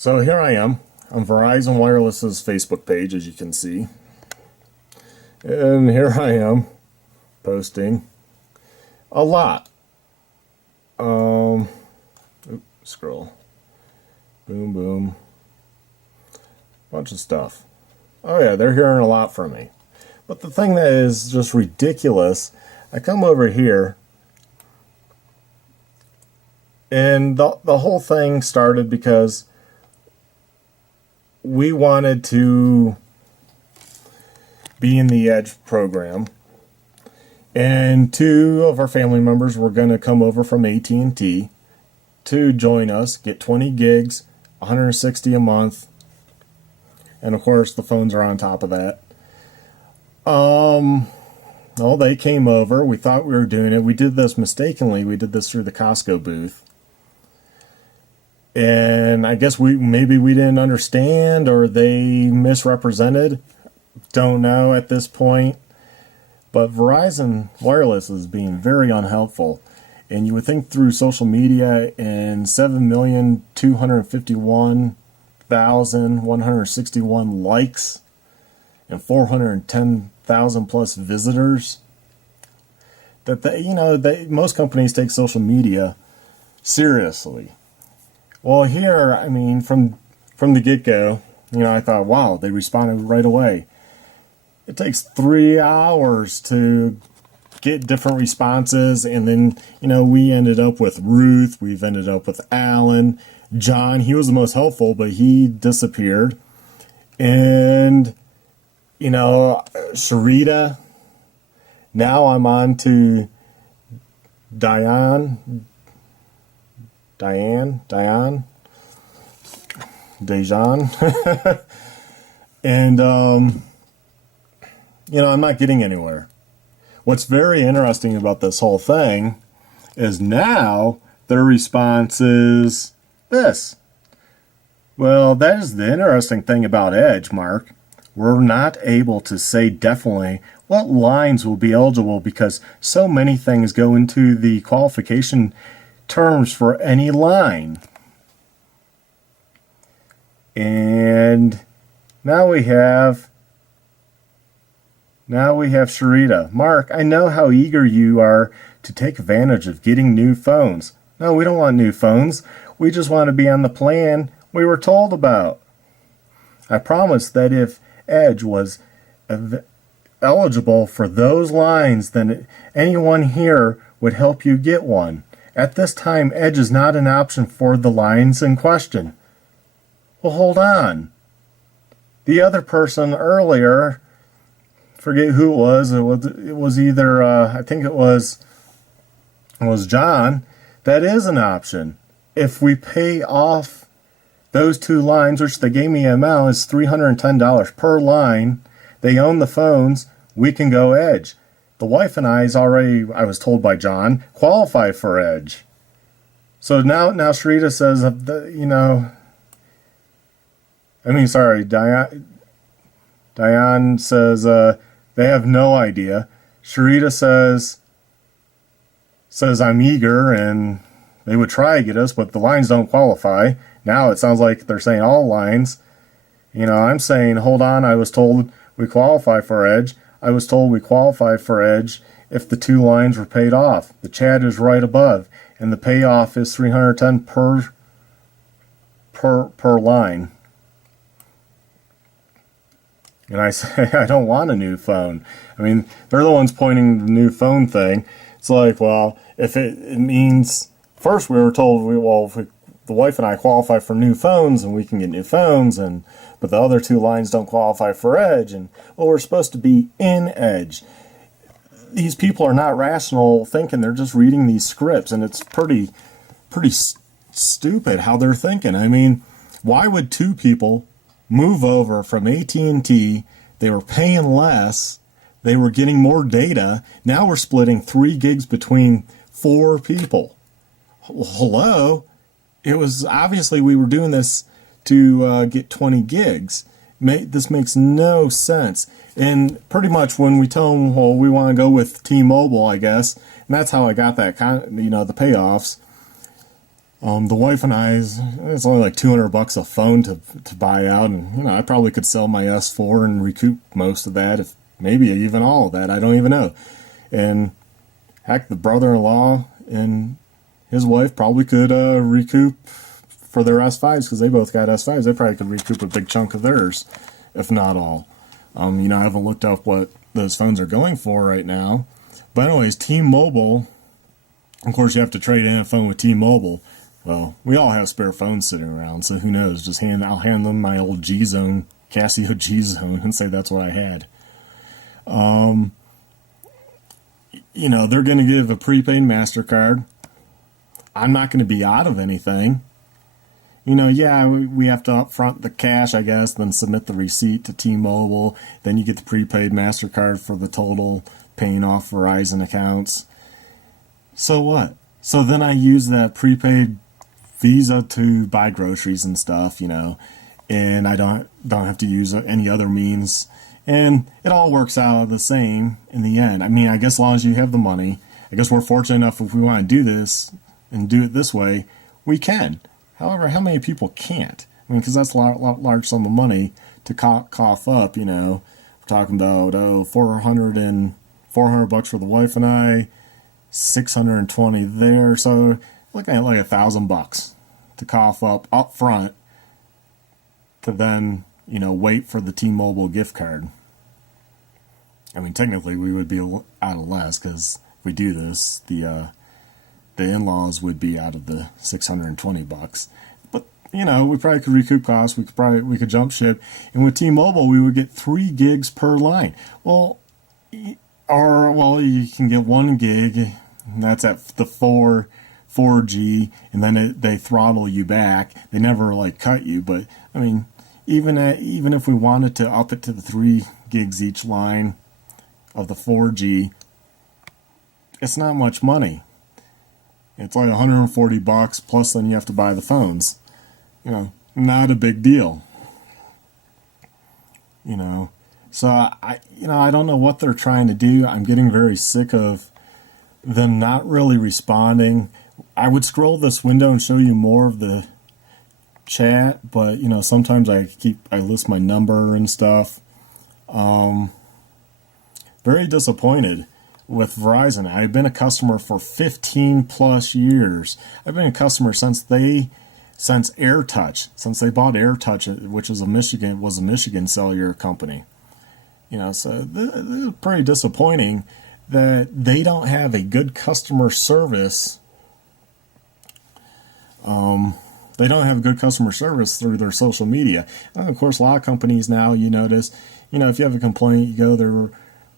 So here I am on Verizon Wireless's Facebook page, as you can see. And here I am posting a lot. Scroll. Boom, boom. Bunch of stuff. Oh yeah, they're hearing a lot from me. But the thing that is just ridiculous, I come over here, and the whole thing started because we wanted to be in the Edge program, and two of our family members were going to come over from AT&T to join us, get 20 gigs, 160 a month, and of course the phones are on top of that. Well, they came over. We thought we were doing it. We did this mistakenly. We did this through the Costco booth. And I guess maybe we didn't understand, or they misrepresented. Don't know at this point. But Verizon Wireless is being very unhelpful. And you would think through social media and 7,251,161 likes and 410,000 plus visitors that most companies take social media seriously. Well, here, I mean, from the get-go, I thought, wow, they responded right away. It takes 3 hours to get different responses, and then, we ended up with Ruth, we've ended up with Alan, John. He was the most helpful, but he disappeared. And, Sharita. Now I'm on to Diane, Dejan. And, I'm not getting anywhere. What's very interesting about this whole thing is now their response is this. Well, that is the interesting thing about Edge, Mark. We're not able to say definitely what lines will be eligible because so many things go into the qualification terms for any line. And now we have Sharita. Mark, I know how eager you are to take advantage of getting new phones. No, we don't want new phones. We just want to be on the plan we were told about. I promised that if Edge was eligible for those lines, then anyone here would help you get one. At this time, Edge is not an option for the lines in question. Well, hold on. The other person earlier, forget who it was either, I think it was John, that is an option. If we pay off those two lines, which they gave me an amount, is $310 per line, they own the phones, we can go Edge. The wife and I I was told by John, qualify for Edge. So now Sharita says, Diane says they have no idea. Sharita says I'm eager and they would try to get us, but the lines don't qualify. Now it sounds like they're saying all lines. I'm saying, hold on, I was told we qualify for Edge. I was told we qualify for Edge if the two lines were paid off. The chat is right above, and the payoff is $310 per line. And I say, I don't want a new phone. I mean, they're the ones pointing the new phone thing. It's like, well, if it means, first we were told, the wife and I qualify for new phones and we can get new phones, but the other two lines don't qualify for Edge, and we're supposed to be in Edge. These people are not rational thinking, they're just reading these scripts, and it's pretty stupid how they're thinking. I mean, why would two people move over from AT&T? They were paying less, they were getting more data. Now we're splitting 3 gigs between 4 people. Hello? It was obviously we were doing this to get 20 gigs. This makes no sense. And pretty much when we tell them, well, we want to go with T-Mobile, I guess, and that's how I got that the payoffs. The wife and I, it's only like $200 a phone to buy out, and I probably could sell my S4 and recoup most of that, if maybe even all of that. I don't even know. And heck, the brother-in-law and his wife probably could recoup for their S5s, because they both got S5s. They probably could recoup a big chunk of theirs, if not all. I haven't looked up what those phones are going for right now. But anyways, T-Mobile, of course, you have to trade in a phone with T-Mobile. Well, we all have spare phones sitting around, so who knows? I'll hand them my old G-Zone, Casio G-Zone, and say that's what I had. They're going to give a prepaid MasterCard. I'm not going to be out of anything. We have to upfront the cash, I guess, then submit the receipt to T-Mobile. Then you get the prepaid MasterCard for the total, paying off Verizon accounts. So what? So then I use that prepaid Visa to buy groceries and stuff, and I don't have to use any other means. And it all works out the same in the end. I mean, I guess as long as you have the money, I guess we're fortunate enough, if we want to do this and do it this way, we can. However, how many people can't? I mean, because that's a large sum of money to cough up, We're talking about, $400 for the wife and I, 620 there. So looking at like $1,000 to cough up front to then, wait for the T-Mobile gift card. I mean, technically we would be out of less, because if we do this, the in-laws would be out of the $620. But we probably could recoup costs. We could jump ship, and with T-Mobile we would get 3 gigs per line. Well, you can get 1 gig, and that's at the 4G, and then they throttle you back. They never cut you, but I mean, even if we wanted to up it to the 3 gigs each line of the 4G, it's not much money. It's like $140 plus then you have to buy the phones. Not a big deal. So I don't know what they're trying to do. I'm getting very sick of them not really responding. I would scroll this window and show you more of the chat, but sometimes I list my number and stuff. Very disappointed with Verizon. I've been a customer for 15 plus years. I've been a customer since AirTouch, since they bought AirTouch, which was a Michigan cellular company. So this is pretty disappointing that they don't have a good customer service. They don't have good customer service through their social media. And of course, a lot of companies now, you notice, if you have a complaint, you go to their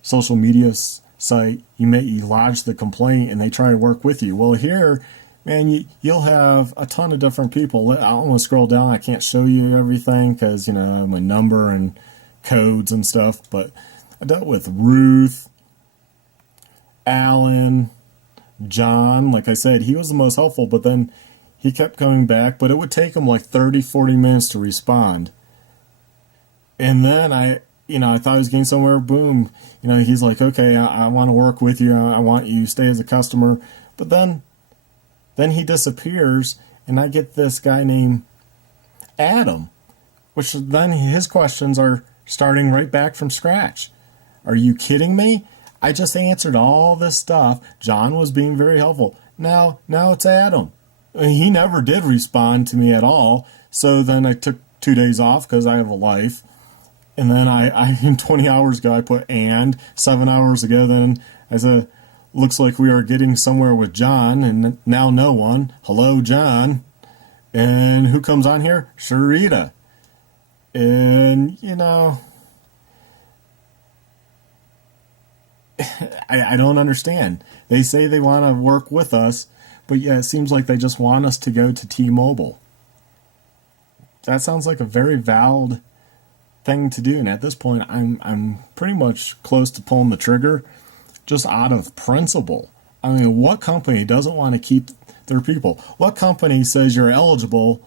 social media site, you lodge the complaint, and they try to work with you. Well, here, man, you'll have a ton of different people. I don't want to scroll down. I can't show you everything because, my number and codes and stuff. But I dealt with Ruth, Alan, John. Like I said, he was the most helpful, but then he kept coming back. But it would take him like 30, 40 minutes to respond. And then I thought I was getting somewhere. Boom. He's like, okay, I want to work with you. I want you to stay as a customer. But then he disappears, and I get this guy named Adam, which then his questions are starting right back from scratch. Are you kidding me? I just answered all this stuff. John was being very helpful. Now it's Adam. He never did respond to me at all. So then I took 2 days off because I have a life. And then I 20 hours ago, I put and. 7 hours ago, then I said, looks like we are getting somewhere with John, and now no one. Hello, John. And who comes on here? Sharita. And, I don't understand. They say they want to work with us, but yeah, it seems like they just want us to go to T-Mobile. That sounds like a very valid thing to do, and at this point I'm pretty much close to pulling the trigger, just out of principle. I mean, what company doesn't want to keep their people? What company says you're eligible,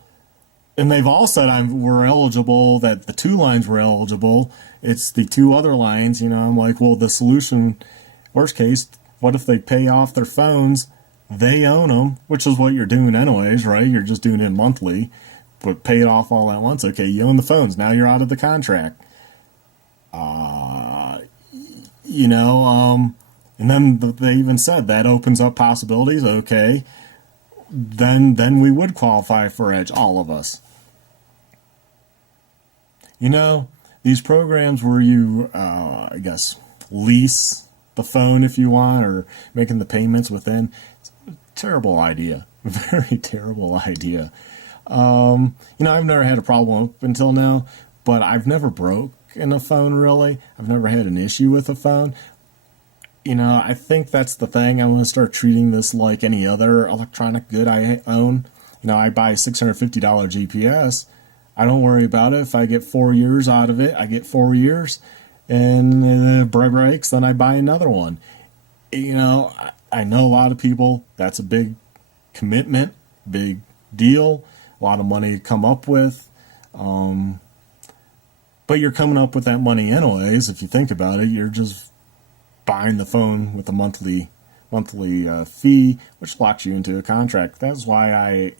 and they've all said we're eligible, that the 2 lines were eligible, it's the 2 other lines. I'm like, well, the solution, worst case, what if they pay off their phones, They own them, which is what you're doing anyways, right? You're just doing it monthly, but pay it off all at once. Okay, you own the phones. Now you're out of the contract. You know, and then they even said that opens up possibilities. Okay, then we would qualify for Edge, all of us. You know, these programs where you, I guess, lease the phone if you want, or making the payments within, terrible idea. Very terrible idea. You know, I've never had a problem up until now, but I've never broken a phone, really. I've never had an issue with a phone. You know, I think that's the thing. I want to start treating this like any other electronic good I own. You know, I buy a $650 GPS. I don't worry about it. If I get 4 years out of it, I get 4 years. And it breaks, then I buy another one. You know, I know a lot of people, that's a big commitment, big deal, a lot of money to come up with. But you're coming up with that money anyways. If you think about it, you're just buying the phone with a monthly fee, which locks you into a contract. That's why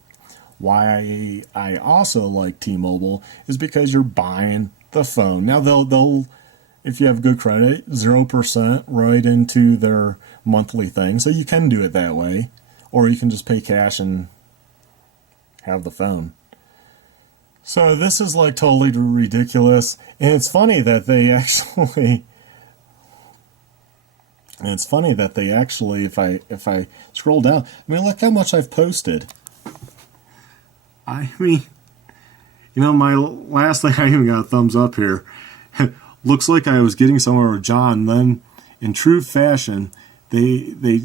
I also like T-Mobile, is because you're buying the phone. Now they'll if you have good credit, 0% right into their monthly thing. So you can do it that way, or you can just pay cash and have the phone. So this is like totally ridiculous, and it's funny that they actually. And it's funny that they actually, if I scroll down, I mean, look how much I've posted. I mean, you know, my last thing, I even got a thumbs up here. Looks like I was getting somewhere with John. Then, in true fashion, they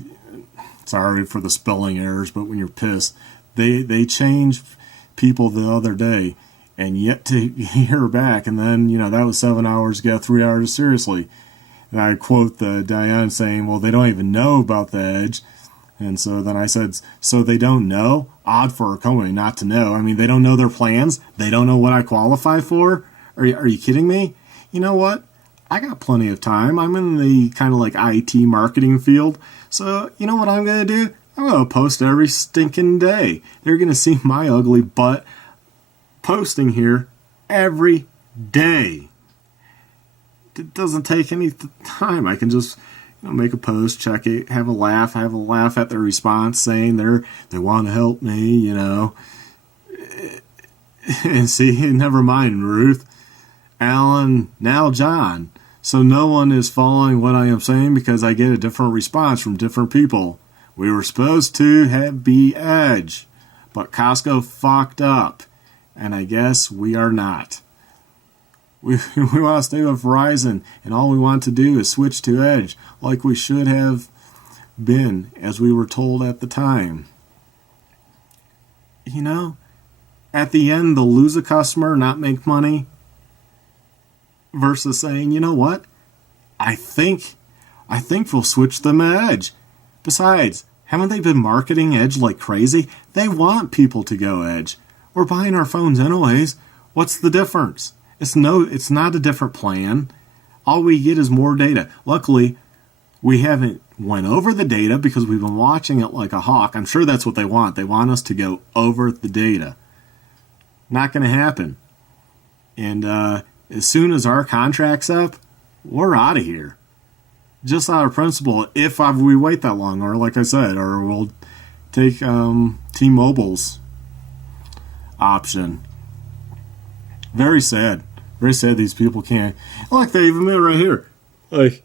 sorry for the spelling errors, but when you're pissed, they changed people the other day, and yet to hear back. And then, you know, that was 7 hours ago, 3 hours, seriously. And I quote the Diane saying, well, they don't even know about the Edge. And so then I said, so they don't know? Odd for a company not to know. I mean, they don't know their plans. They don't know what I qualify for. Are you kidding me? You know what? I got plenty of time. I'm in the kind of like IT marketing field. So you know what I'm going to do? I'm going to post every stinking day. They're going to see my ugly butt posting here every day. It doesn't take any time. I can just, you know, make a post, check it, have a laugh at their response, saying they want to help me, you know. And see, never mind, Ruth, Alan, now John. So no one is following what I am saying because I get a different response from different people. We were supposed to be Edge, but Costco fucked up, and I guess we are not. We want to stay with Verizon, and all we want to do is switch to Edge, like we should have been, as we were told at the time. You know, at the end, they'll lose a customer, not make money, versus saying, you know what, I think we'll switch them to Edge. Besides, haven't they been marketing Edge like crazy? They want people to go Edge. We're buying our phones anyways. What's the difference? It's not a different plan. All we get is more data. Luckily, we haven't went over the data because we've been watching it like a hawk. I'm sure that's what they want. They want us to go over the data. Not going to happen. And as soon as our contract's up, we're out of here. Just out of principle, if we wait that long, or like I said, or we'll take T-Mobile's option. Very sad. Very sad these people can't. Like, they even made it right here. Like,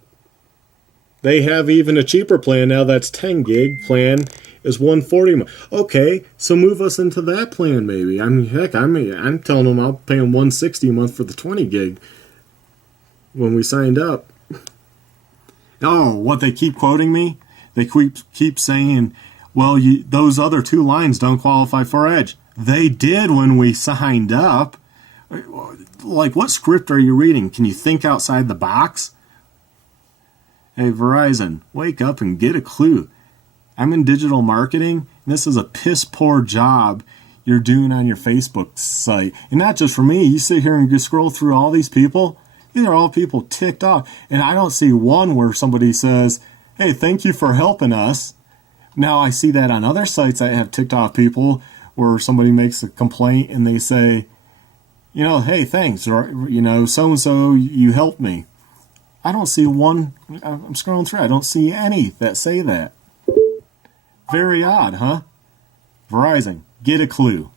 they have even a cheaper plan now. That's 10 gig plan is $140. Okay, so move us into that plan maybe. I mean, heck, I'm telling them I'll pay them $160 a month for the 20 gig when we signed up. Oh, what they keep quoting me? They keep saying, well, those other two lines don't qualify for Edge. They did when we signed up. Like, what script are you reading? Can you think outside the box? Hey, Verizon, wake up and get a clue. I'm in digital marketing, and this is a piss poor job you're doing on your Facebook site. And not just for me. You sit here and just scroll through all these people. These are all people ticked off. And I don't see one where somebody says, hey, thank you for helping us. Now I see that on other sites that have ticked off people where somebody makes a complaint and they say, hey, thanks, or, so-and-so, you helped me. I don't see one. I'm scrolling through. I don't see any that say that. Very odd, huh? Verizon, get a clue.